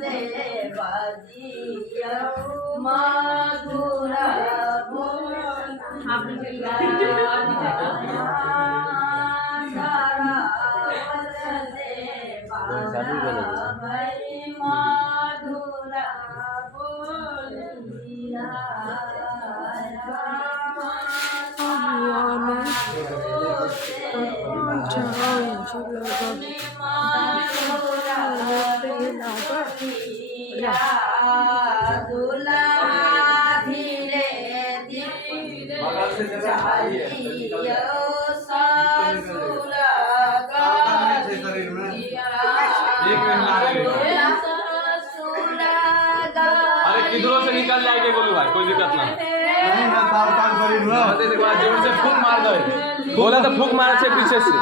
से बाजिया मधुरा धीरे अरे किधरों से निकल जाएंगे बोलू भाई, कोई दिक्कत ना। जोर से फूक मार दो, बोला तो फूक मार से पीछे से।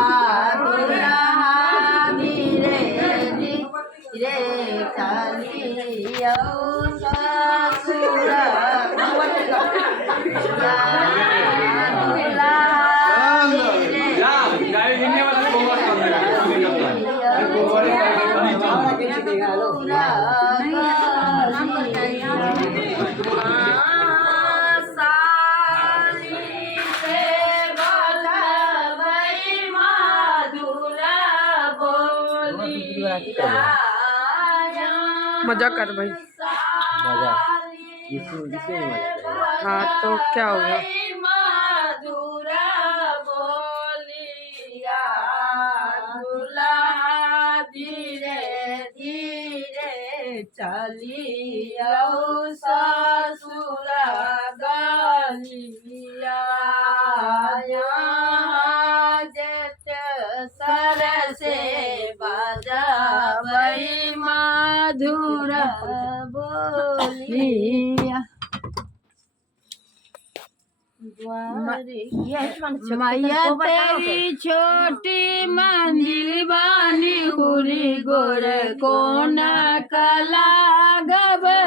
मजा कर भाई, मजा जिससे नहीं मजा। हाँ तो क्या होगा। मधुरा बोलिया धीरे धीरे चलिया ससुर गलिया जेठ सर से बजावई मधुरा बोलिया। मैया तेरी छोटी मंदिर बानी हुरी गोर कोना कला गबे।